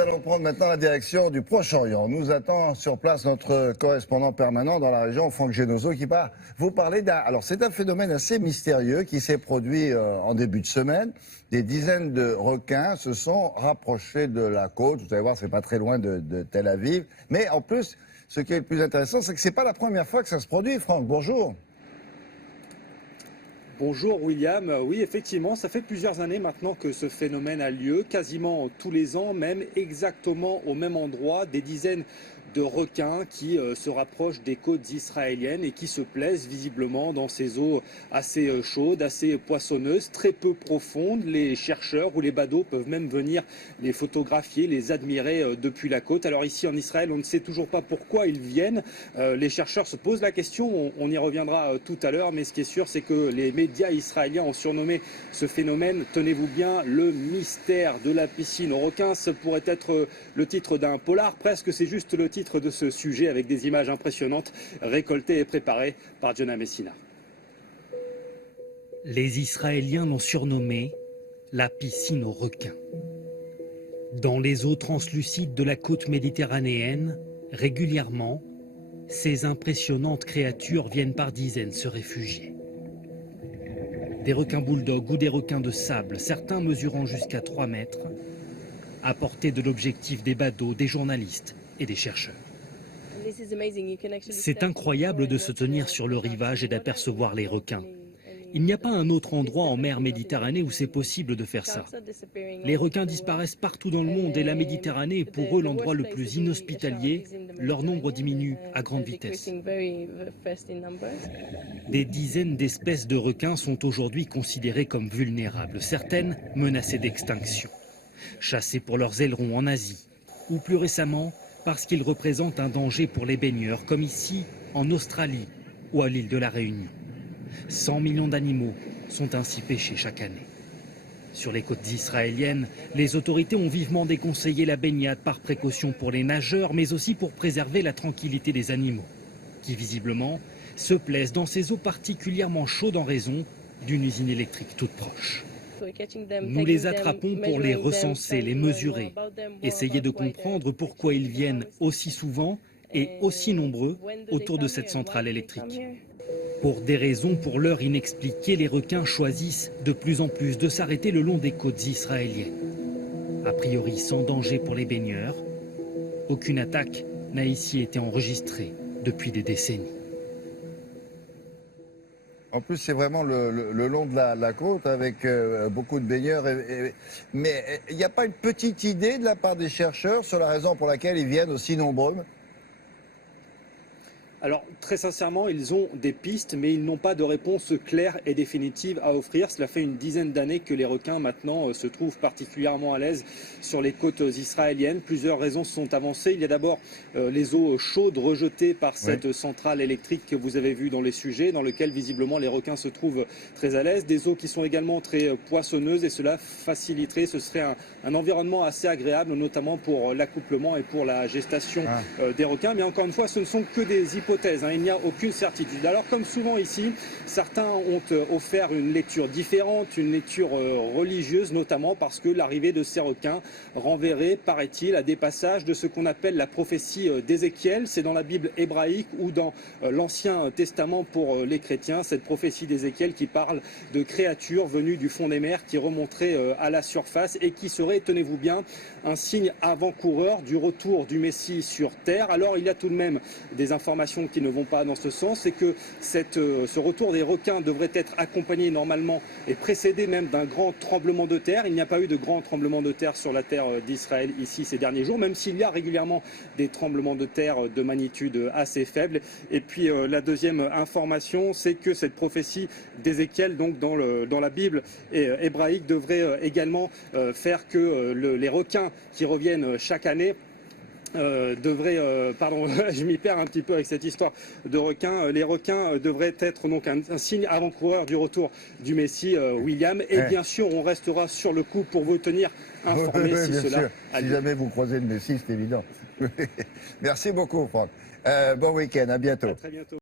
Nous allons prendre maintenant la direction du Proche-Orient. Nous attend sur place notre correspondant permanent dans la région, Franck Genozo, qui va vous parler d'un... Alors, c'est un phénomène assez mystérieux qui s'est produit en début de semaine. Des dizaines de requins se sont rapprochés de la côte. Vous allez voir, c'est pas très loin de Tel Aviv. Mais en plus, ce qui est le plus intéressant, c'est que c'est pas la première fois que ça se produit. Franck, bonjour. Bonjour William, oui effectivement ça fait plusieurs années maintenant que ce phénomène a lieu, quasiment tous les ans, même exactement au même endroit, des dizaines de requins qui se rapprochent des côtes israéliennes et qui se plaisent visiblement dans ces eaux assez chaudes, assez poissonneuses, très peu profondes. Les chercheurs ou les badauds peuvent même venir les photographier, les admirer depuis la côte. Alors ici en Israël, on ne sait toujours pas pourquoi ils viennent. Les chercheurs se posent la question, on y reviendra tout à l'heure, mais ce qui est sûr, c'est que les médias israéliens ont surnommé ce phénomène, tenez-vous bien, le mystère de la piscine aux requins. Ce pourrait être le titre d'un polar, presque, c'est juste le titre de ce sujet avec des images impressionnantes récoltées et préparées par Jonah Messina. Les Israéliens l'ont surnommé la piscine aux requins. Dans les eaux translucides de la côte méditerranéenne, régulièrement, ces impressionnantes créatures viennent par dizaines se réfugier. Des requins bulldogs ou des requins de sable, certains mesurant jusqu'à 3 mètres, à portée de l'objectif des badauds, des journalistes et des chercheurs. C'est incroyable de se tenir sur le rivage et d'apercevoir les requins. Il n'y a pas un autre endroit en mer Méditerranée où c'est possible de faire ça. Les requins disparaissent partout dans le monde et la Méditerranée est pour eux l'endroit le plus inhospitalier. Leur nombre diminue à grande vitesse. Des dizaines d'espèces de requins sont aujourd'hui considérées comme vulnérables, certaines menacées d'extinction. Chassés pour leurs ailerons en Asie, ou plus récemment parce qu'ils représentent un danger pour les baigneurs, comme ici en Australie ou à l'île de la Réunion. 100 millions d'animaux sont ainsi pêchés chaque année. Sur les côtes israéliennes, les autorités ont vivement déconseillé la baignade par précaution pour les nageurs, mais aussi pour préserver la tranquillité des animaux, qui visiblement se plaisent dans ces eaux particulièrement chaudes en raison d'une usine électrique toute proche. Nous les attrapons pour les recenser, les mesurer, essayer de comprendre pourquoi ils viennent aussi souvent et aussi nombreux autour de cette centrale électrique. Pour des raisons pour l'heure inexpliquées, les requins choisissent de plus en plus de s'arrêter le long des côtes israéliennes. A priori sans danger pour les baigneurs, aucune attaque n'a ici été enregistrée depuis des décennies. En plus, c'est vraiment le long de la côte avec beaucoup de baigneurs. Mais il n'y a pas une petite idée de la part des chercheurs sur la raison pour laquelle ils viennent aussi nombreux ? Alors, très sincèrement, ils ont des pistes, mais ils n'ont pas de réponse claire et définitive à offrir. Cela fait une dizaine d'années que les requins, maintenant, se trouvent particulièrement à l'aise sur les côtes israéliennes. Plusieurs raisons sont avancées. Il y a d'abord les eaux chaudes rejetées par cette centrale électrique que vous avez vue dans les sujets, dans lequel, visiblement, les requins se trouvent très à l'aise. Des eaux qui sont également très poissonneuses et cela faciliterait, ce serait un environnement assez agréable, notamment pour l'accouplement et pour la gestation des requins. Mais encore une fois, ce ne sont que des hypothèses. Il n'y a aucune certitude. Alors comme souvent ici, certains ont offert une lecture différente, une lecture religieuse notamment parce que l'arrivée de ces requins renverrait, paraît-il, à des passages de ce qu'on appelle la prophétie d'Ézéchiel. C'est dans la Bible hébraïque ou dans l'Ancien Testament pour les chrétiens, cette prophétie d'Ézéchiel qui parle de créatures venues du fond des mers qui remonteraient à la surface et qui seraient, tenez-vous bien, un signe avant-coureur du retour du Messie sur terre. Alors il y a tout de même des informations qui ne vont pas dans ce sens, c'est que ce retour des requins devrait être accompagné normalement et précédé même d'un grand tremblement de terre. Il n'y a pas eu de grand tremblement de terre sur la terre d'Israël ici ces derniers jours, même s'il y a régulièrement des tremblements de terre de magnitude assez faible. Et puis la deuxième information, c'est que cette prophétie d'Ézéchiel, donc dans la Bible hébraïque, devrait également faire que les requins qui reviennent chaque année pardon, je m'y perds un petit peu avec cette histoire de requins. Les requins devraient être donc un signe avant-coureur du retour du Messie, William. Et bien sûr, on restera sur le coup pour vous tenir informé si cela a lieu. Si jamais vous croisez le Messie, c'est évident. Merci beaucoup, Franck. Bon week-end, à bientôt. À très bientôt.